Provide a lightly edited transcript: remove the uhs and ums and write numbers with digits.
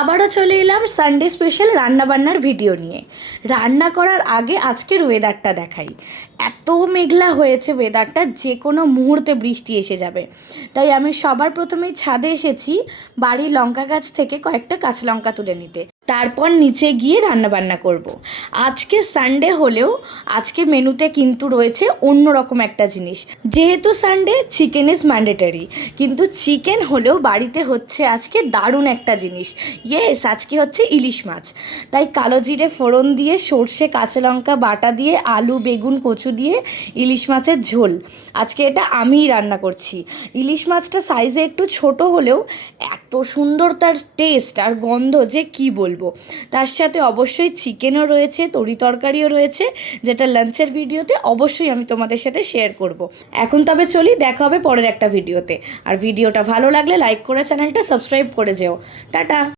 আবারও চলে এলাম সানডে স্পেশাল রান্নাবান্নার ভিডিও নিয়ে। রান্না করার আগে আজকের ওয়েদারটা দেখাই। এত মেঘলা হয়েছে ওয়েদারটা, যে কোনো মুহূর্তে বৃষ্টি এসে যাবে। তাই আমি সবার প্রথমেই ছাদে এসেছি বাড়ির লঙ্কা গাছ থেকে কয়েকটা কাঁচা লঙ্কা তুলে নিতে, তারপর নিচে গিয়ে রান্নাবান্না করব। আজকে সানডে হলেও আজকে মেনুতে কিন্তু রয়েছে অন্যরকম একটা জিনিস। যেহেতু সানডে, চিকেন ইজ ম্যান্ডেটরি, কিন্তু চিকেন হলেও বাড়িতে হচ্ছে আজকে দারুণ একটা জিনিস। ইয়েস, আজকে হচ্ছে ইলিশ মাছ। তাই কালো জিরে ফোড়ন দিয়ে, সর্ষে কাঁচা লঙ্কা বাটা দিয়ে, আলু বেগুন কচু দিয়ে ইলিশ মাছের ঝোল। আজকে এটা আমিই রান্না করছি। ইলিশ মাছটা সাইজে একটু ছোট হলেও এত সুন্দর তার টেস্ট আর গন্ধ যে কি বলবো। তার সাথে অবশ্যই চিকেনও রয়েছে, তরি তরকারিও রয়েছে, যেটা লাঞ্চের ভিডিওতে অবশ্যই আমি তোমাদের সাথে শেয়ার করব। এখন তবে চলি, দেখা হবে পরের একটা ভিডিওতে। আর ভিডিওটা ভালো লাগলে লাইক করে চ্যানেলটা সাবস্ক্রাইব করে যেও। টাটা।